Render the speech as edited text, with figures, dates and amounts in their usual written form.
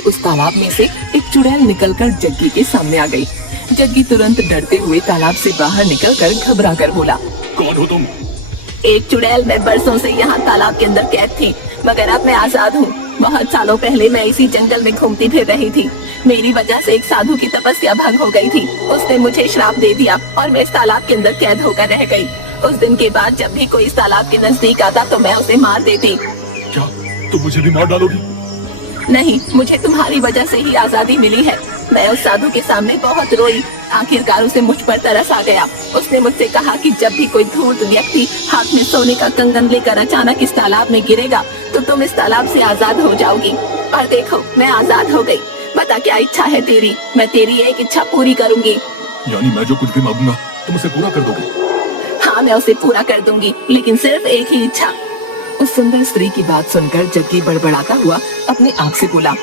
उस तालाब में से एक चुड़ैल निकलकर जग्गी के सामने आ गई। जग्गी तुरंत डरते हुए तालाब से बाहर निकलकर घबरा कर बोला, कौन हो तुम? एक चुड़ैल। मैं बरसों से यहाँ तालाब के अंदर कैद थी, मगर अब मैं आजाद हूँ। बहुत सालों पहले मैं इसी जंगल में घूमती फिर रही थी। मेरी वजह से एक साधु की तपस्या भंग हो गई थी। उसने मुझे श्राप दे दिया और मैं इस तालाब के अंदर कैद होकर रह गई। उस दिन के बाद जब भी कोई इस तालाब के नजदीक आता तो मैं उसे मार देती। क्या तुम मुझे भी मार डालोगी? नहीं, मुझे तुम्हारी वजह से ही आजादी मिली है। मैं उस साधु के सामने बहुत रोई। आखिरकार उसे मुझ पर तरस आ गया। उसने मुझसे कहा कि जब भी कोई धूर्त व्यक्ति हाथ में सोने का कंगन लेकर अचानक इस तालाब में गिरेगा तो तुम इस तालाब से आजाद हो जाओगी। और देखो, मैं आजाद हो गई। बता क्या इच्छा है तेरी? मैं तेरी एक इच्छा पूरी करूंगी। यानी मैं जो कुछ भी मांगूंगा तुम उसे पूरा कर दोगे? हाँ, मैं उसे पूरा कर दूंगी, लेकिन सिर्फ एक ही इच्छा। उस सुंदर स्त्री की बात सुनकर जग्गी बड़बड़ाता हुआ अपनी आँख से बोला,